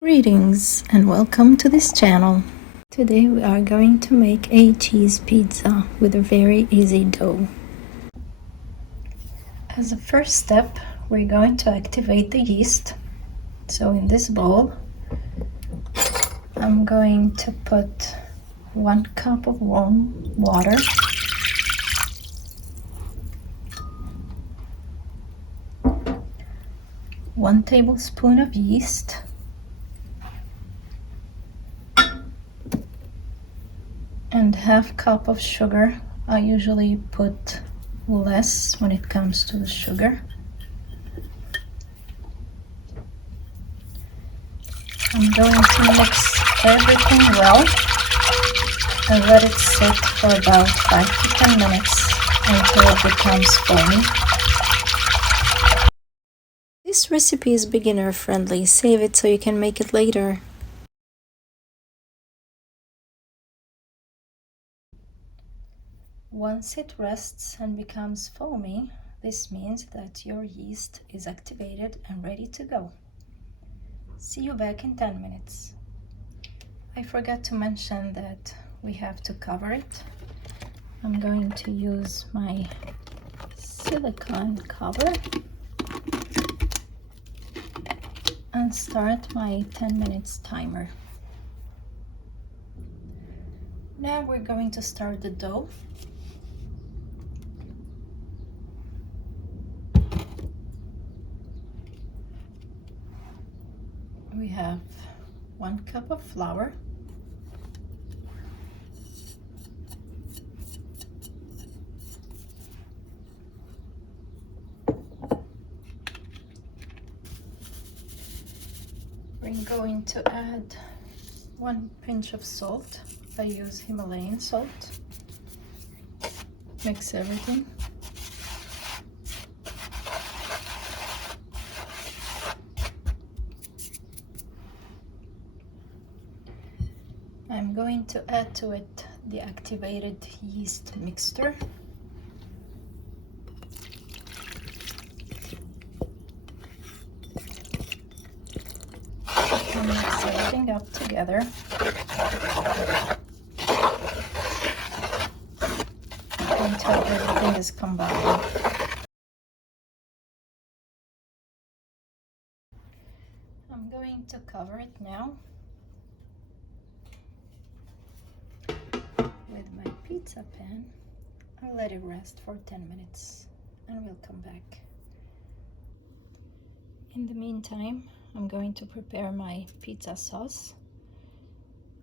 Greetings and welcome to this channel. Today we are going to make a cheese pizza with a very easy dough. As a first step, we're going to activate the yeast. So in this bowl, I'm going to put 1 cup of warm water, one tablespoon of yeast, and half cup of sugar. I usually put less when it comes to the sugar. I'm going to mix everything well and let it sit for about 5 to 10 minutes until it becomes foamy. This recipe is beginner friendly. Save it so you can make it later. Once it rests and becomes foamy, this means that your yeast is activated and ready to go. See you back in 10 minutes. I forgot to mention that we have to cover it. I'm going to use my silicone cover and start my 10 minutes timer. Now we're going to start the dough. We have 1 cup of flour, we're going to add 1 pinch of salt. I use Himalayan salt. Mix everything. I'm going to add to it the activated yeast mixture. And mix everything up together. Until everything is combined. I'm going to cover it now with my pizza pan. I'll let it rest for 10 minutes and we'll come back. In the meantime, I'm going to prepare my pizza sauce.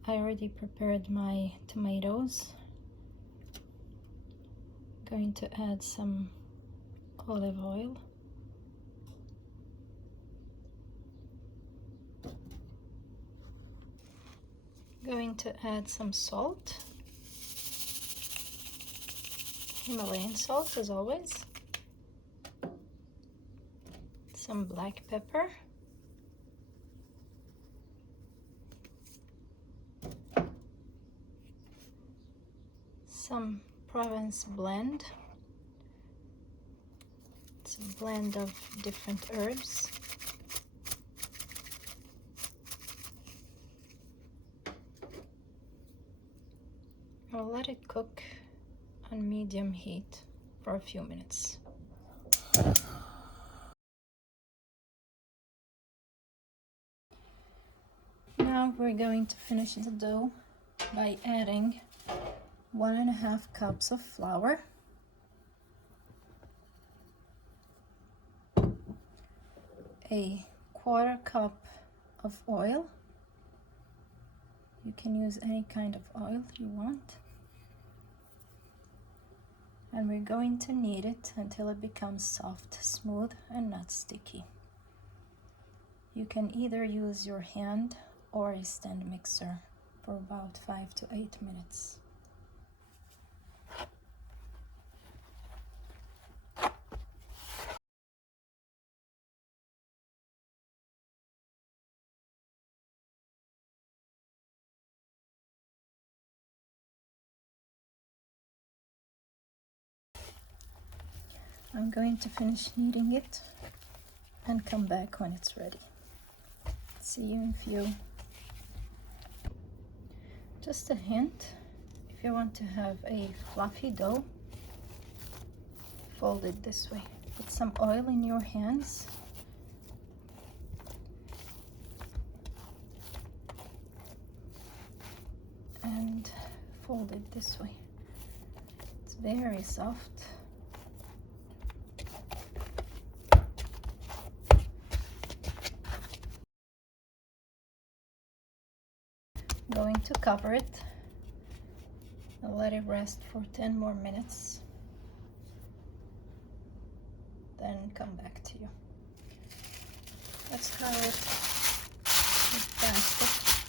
I already prepared my tomatoes. Going to add some olive oil. Going to add some salt. Himalayan salt as always. Some black pepper. Some Provence blend. It's a blend of different herbs. I'll let it cook on medium heat for a few minutes. Now we're going to finish the dough by adding 1.5 cups of flour, a 1/4 cup of oil. You can use any kind of oil you want. And we're going to knead it until it becomes soft, smooth, and not sticky. You can either use your hand or a stand mixer for about 5 to 8 minutes. I'm going to finish kneading it and come back when it's ready. See you in a few. Just a hint, if you want to have a fluffy dough, fold it this way. Put some oil in your hands. And fold it this way. It's very soft. Going to cover it and let it rest for 10 more minutes. Then come back to you. Let's cover it with plastic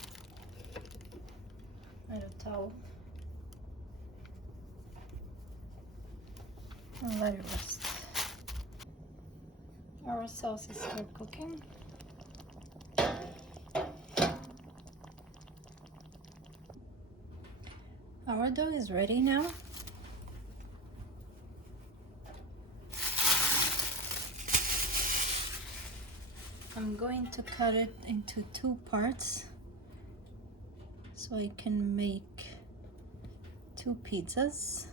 and a towel and let it rest. Our sauce is still cooking. Our dough is ready now. I'm going to cut it into 2 parts so I can make 2 pizzas.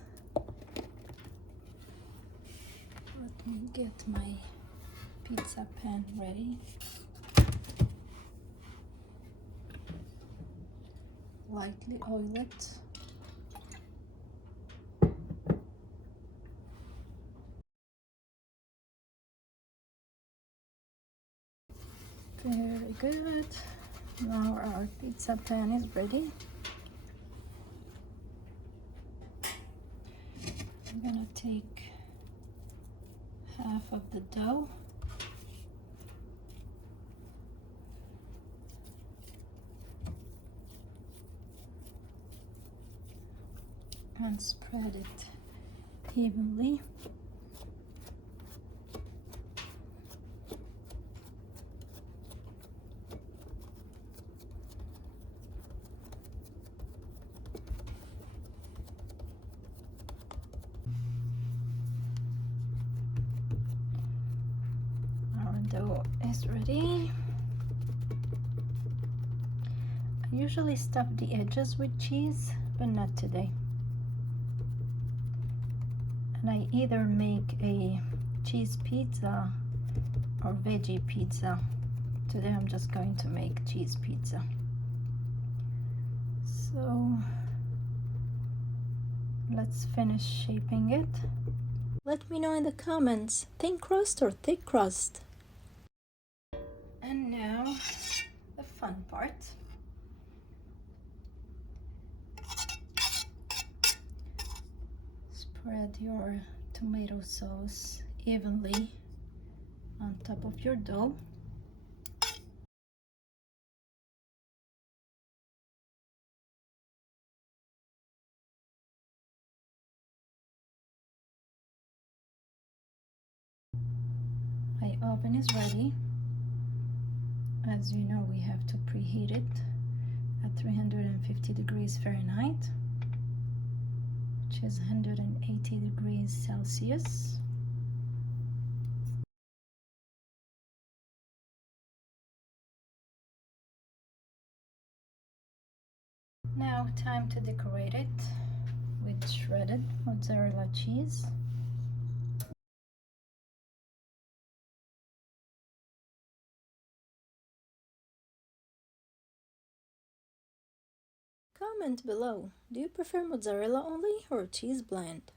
Let me get my pizza pan ready. Lightly oil it. Very good. Now our pizza pan is ready. I'm gonna take half of the dough and spread it evenly. Our dough is ready. I usually stuff the edges with cheese, but not today. And I either make a cheese pizza or veggie pizza. Today I'm just going to make cheese pizza. So let's finish shaping it. Let me know in the comments, thin crust or thick crust. And now the fun part. Spread your tomato sauce evenly on top of your dough. My oven is ready. As you know, we have to preheat it at 350 degrees Fahrenheit, which is 180 degrees Celsius. Now time to decorate it with shredded mozzarella cheese. Comment below, do you prefer mozzarella only or cheese blend?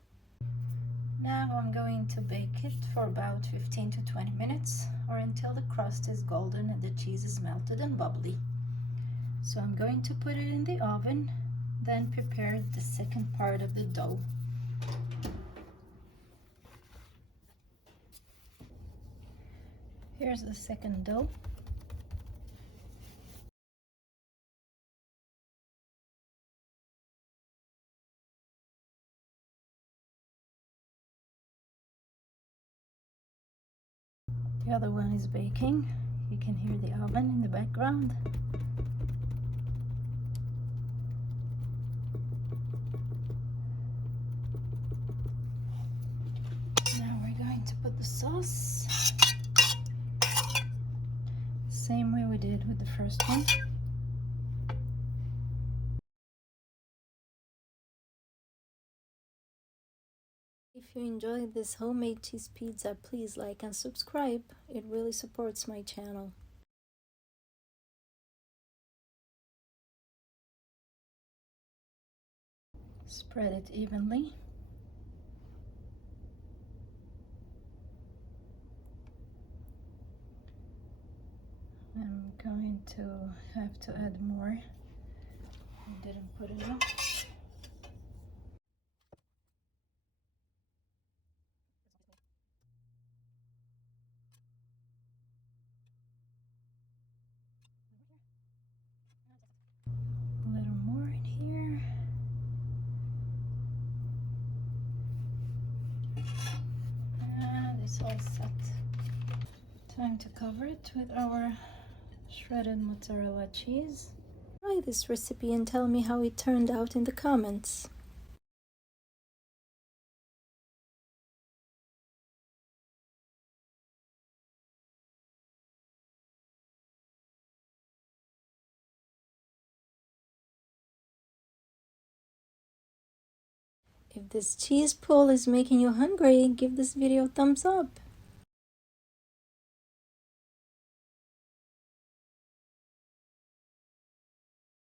Now I'm going to bake it for about 15 to 20 minutes or until the crust is golden and the cheese is melted and bubbly. So I'm going to put it in the oven, then prepare the second part of the dough. Here's the second dough. The other one is baking. You can hear the oven in the background. Now we're going to put the sauce. Same way we did with the first one. If you enjoyed this homemade cheese pizza, please like and subscribe. It really supports my channel. Spread it evenly. I'm going to have to add more. I didn't put enough. A little more in here. And it's all set. Time to cover it with our shredded mozzarella cheese. Try this recipe and tell me how it turned out in the comments. If this cheese pull is making you hungry, give this video a thumbs up.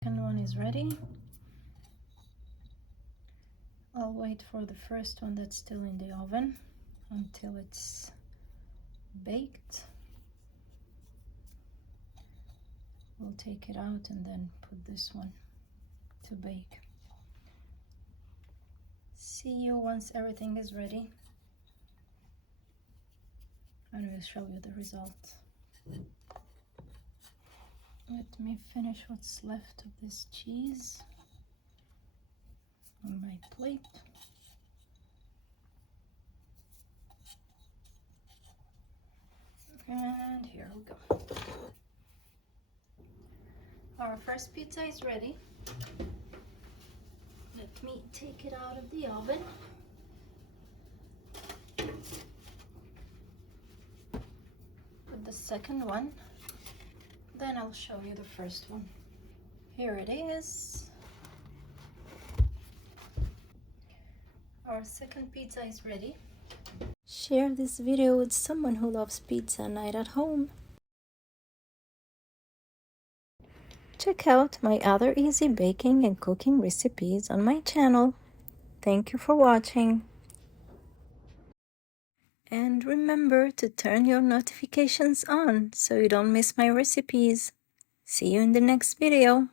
Second one is ready. I'll wait for the first one that's still in the oven until it's baked. We'll take it out and then put this one to bake. See you once everything is ready, and we'll show you the result. Let me finish what's left of this cheese on my plate. And here we go. Our first pizza is ready. Let me take it out of the oven. Put the second one. Then I'll show you the first one. Here it is. Our second pizza is ready. Share this video with someone who loves pizza night at home. Check out my other easy baking and cooking recipes on my channel. Thank you for watching. And remember to turn your notifications on so you don't miss my recipes. See you in the next video.